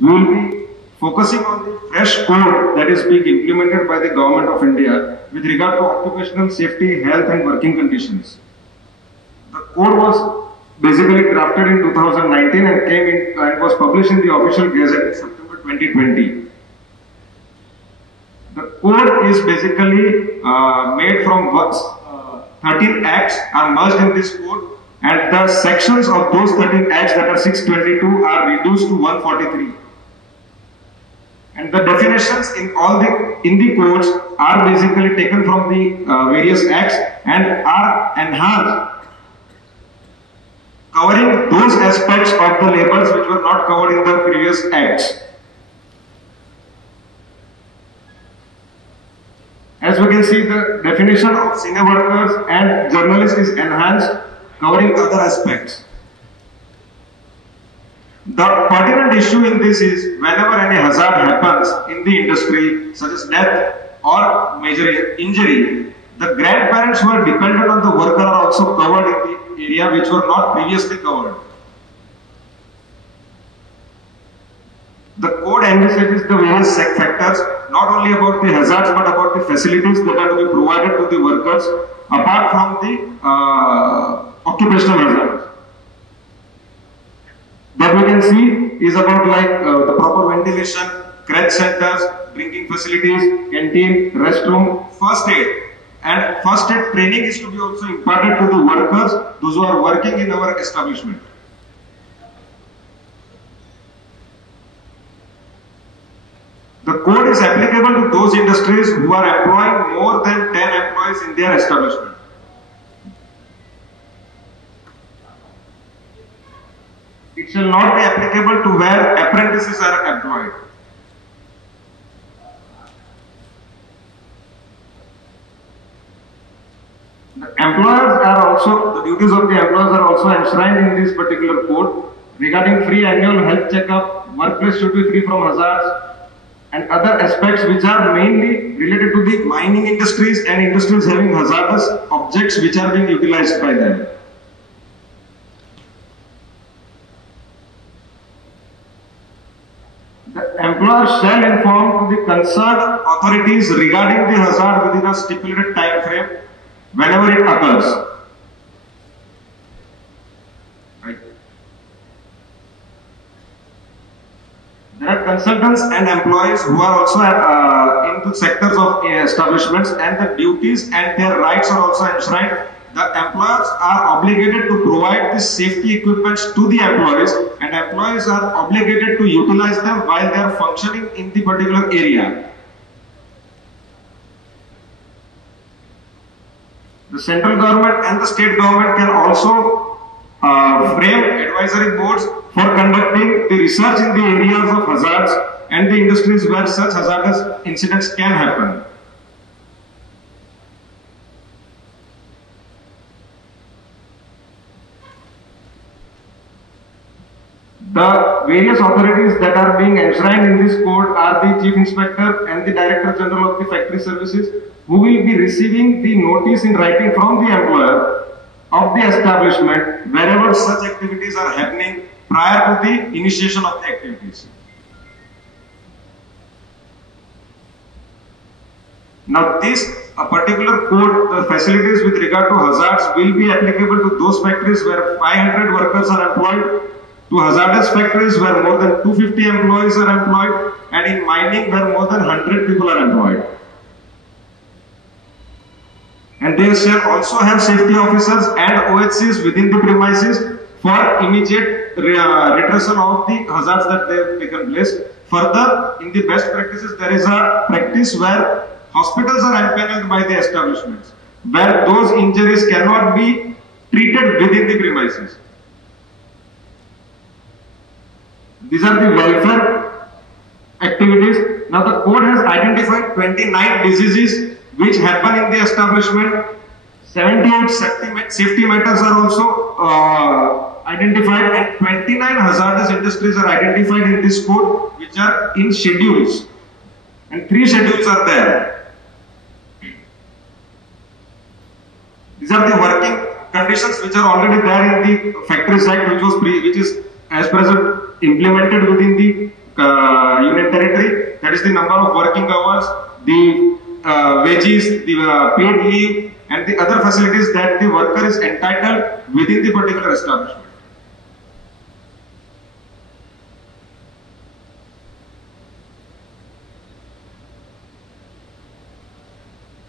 We will be focusing on the fresh code that is being implemented by the Government of India with regard to occupational safety, health and working conditions. The code was basically drafted in 2019 and came in and was published in the official gazette in September 2020. The code is basically made from 13 acts are merged in this code, and the sections of those 13 acts, that are 622, are reduced to 143. And the definitions in the codes are basically taken from the various acts and are enhanced, covering those aspects of the labels which were not covered in the previous acts. As we can see, the definition of senior workers and journalists is enhanced, covering other aspects. The pertinent issue in this is whenever any hazard happens in the industry, such as death or major injury, the grandparents who are dependent on the worker are also covered in the area which were not previously covered. The code envisages the various factors, not only about the hazards but about the facilities that are to be provided to the workers apart from the occupational hazards. That we can see is about the proper ventilation, crèche centers, drinking facilities, canteen, restroom, first aid. And first aid training is to be also imparted to the workers, those who are working in our establishment. The code is applicable to those industries who are employing more than 10 employees in their establishment. It shall not be applicable to where apprentices are employed. The duties of the employers are also enshrined in this particular code regarding free annual health checkup, workplace should be free from hazards, and other aspects which are mainly related to the mining industries and industries having hazardous objects which are being utilized by them. The employer shall inform to the concerned authorities regarding the hazard within a stipulated time frame whenever it occurs. Right. There are consultants and employees who are also into sectors of establishments, and the duties and their rights are also enshrined. The employers are obligated to provide the safety equipment to the employees, and employees are obligated to utilize them while they are functioning in the particular area. The central government and the state government can also frame advisory boards for conducting the research in the areas of hazards and the industries where such hazardous incidents can happen. The various authorities that are being enshrined in this code are the Chief Inspector and the Director General of the Factory Services, who will be receiving the notice in writing from the employer of the establishment wherever such activities are happening prior to the initiation of the activities. Now this particular code, the facilities with regard to hazards will be applicable to those factories where 500 workers are employed, to hazardous factories where more than 250 employees are employed, and in mining where more than 100 people are employed. And they shall also have safety officers and OHCs within the premises for immediate redressal of the hazards that they have taken place. Further, in the best practices, there is a practice where hospitals are empaneled by the establishments, where those injuries cannot be treated within the premises. These are the welfare activities. Now the code has identified 29 diseases which happen in the establishment. 78 safety matters are also identified, and 29 hazardous industries are identified in this code, which are in schedules, and 3 schedules are there. These are the working conditions which are already there in the Factories Act, which is as present implemented within the union territory, that is the number of working hours, the wages, the paid leave, and the other facilities that the worker is entitled within the particular establishment.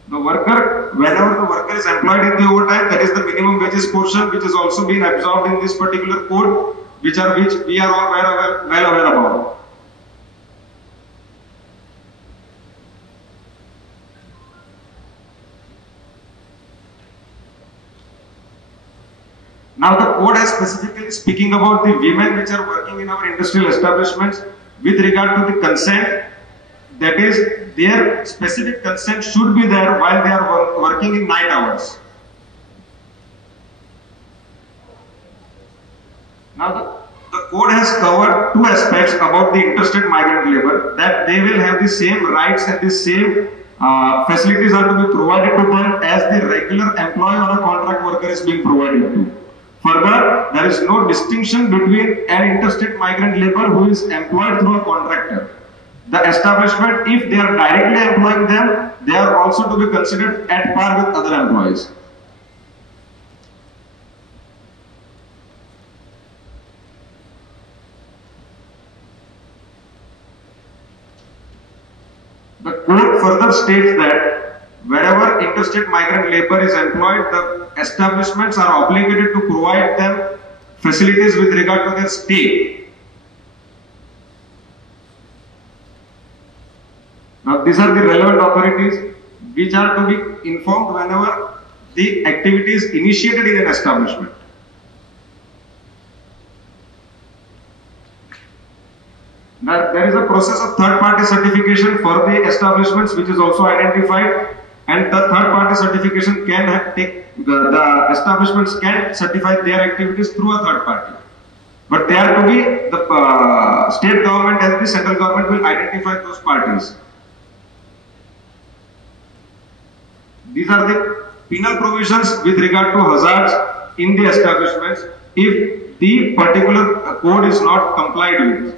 The worker, whenever the worker is employed in the overtime, that is the minimum wages portion, which is also been absorbed in this particular code, which we are all well aware about. Now the code is specifically speaking about the women which are working in our industrial establishments with regard to the consent. That is, their specific consent should be there while they are working in night hours. Now the code has covered two aspects about the interstate migrant labor, that they will have the same rights and the same facilities are to be provided to them as the regular employee or a contract worker is being provided to. Further, there is no distinction between an interstate migrant labor who is employed through a contractor. The establishment, if they are directly employing them, they are also to be considered at par with other employees. The code further states that wherever interstate migrant labor is employed, the establishments are obligated to provide them facilities with regard to their stay. Now these are the relevant authorities which are to be informed whenever the activity is initiated in an establishment. Now there is a process of third-party certification for the establishments which is also identified, and the third-party certification can take the establishments can certify their activities through a third party. But they are to be the state government and the central government will identify those parties. These are the penal provisions with regard to hazards in the establishments if the particular code is not complied with.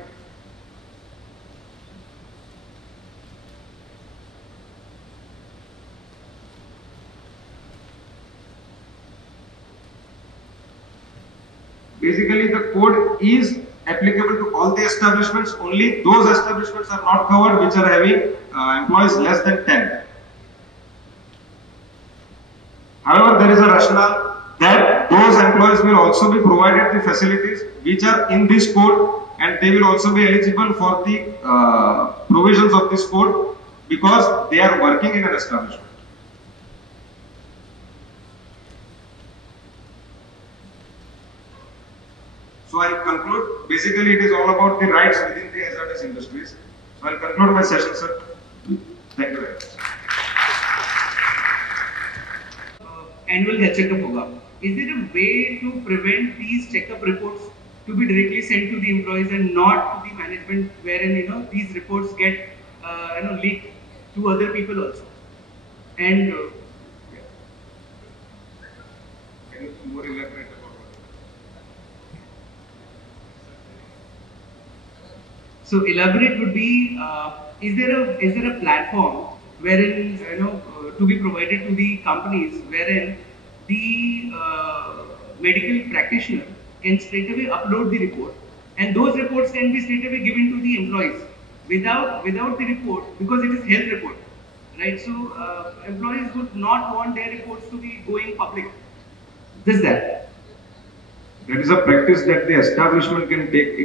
Basically, the code is applicable to all the establishments, only those establishments are not covered which are having employees less than 10. However, there is a rationale that those employees will also be provided the facilities which are in this code, and they will also be eligible for the provisions of this code because they are working in an establishment. So I conclude, basically it is all about the rights within the hazardous industries. So I will conclude my session, sir. Thank you very much. Annual health checkup hoga. Is there a way to prevent these checkup reports to be directly sent to the employees and not to the management, wherein these reports get leaked to other people also? And can you more elaborate about what? So elaborate would be, is there a platform wherein to be provided to the companies wherein the medical practitioner can straight away upload the report, and those reports can be straight away given to the employees without the report, because it is health report, right? So employees would not want their reports to be going public. Just that. That is a practice that the establishment can take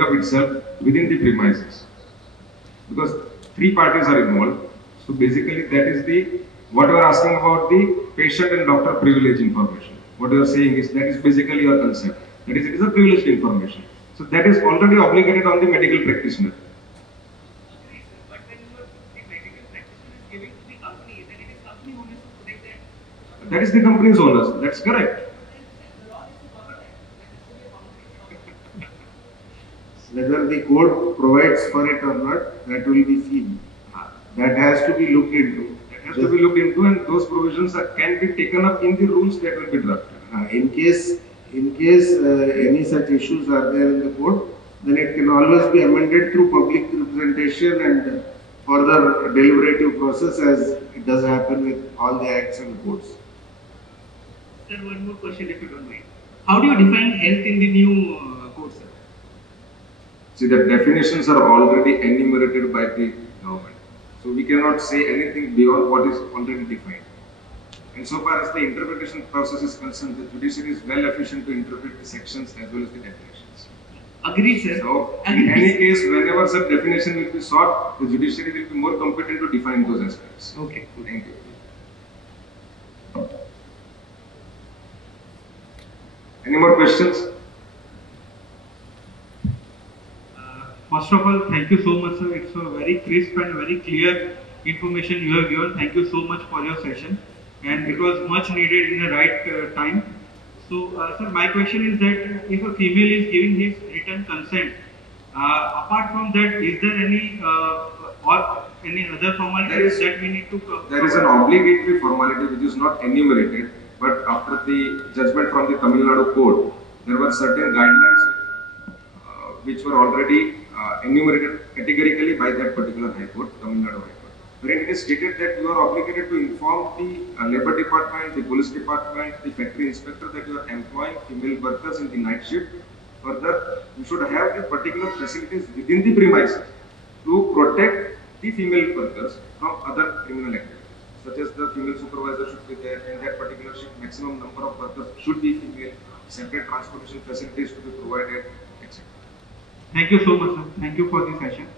up itself within the premises, because three parties are involved. So basically that is what you are asking about, the patient and doctor privilege information. What you are saying is that is basically your concept. That is, it is a privileged information. So that is already obligated on the medical practitioner. But when the medical practitioner is giving to the company, then it is company owners to protect that. That is the company's owners. That's correct. Whether the code provides for it or not, that will be seen. That has to be looked into. That has to be looked into, and those provisions can be taken up in the rules that will be drafted. In case any such issues are there in the code, then it can always be amended through public representation and further deliberative process, as it does happen with all the acts and codes. Sir, one more question if you don't mind. How do you define health in the new code, sir? See, the definitions are already enumerated by the government. So we cannot say anything beyond what is already defined. And so far as the interpretation process is concerned, the judiciary is well efficient to interpret the sections as well as the definitions. Agreed, sir. So, in any case, whenever such definition will be sought, the judiciary will be more competent to define those aspects. Okay. Thank you. Any more questions? First of all, thank you so much, sir. It's a very crisp and very clear information you have given. Thank you so much for your session, and it was much needed in the right time. So, sir, my question is that if a female is giving his written consent, apart from that, is there any or any other formalities that we need to cover? There is an obligatory formality which is not enumerated, but after the judgment from the Tamil Nadu court, there were certain guidelines which were already enumerated categorically by that particular High Court, Tamil Nadu High Court, wherein it is stated that you are obligated to inform the Labour Department, the Police Department, the Factory Inspector that you are employing female workers in the night shift. Further, you should have the particular facilities within the premises to protect the female workers from other criminal activities, such as the female supervisor should be there, in that particular shift maximum number of workers should be female, separate transportation facilities to be provided, etc. Thank you so much, sir. Thank you for the session.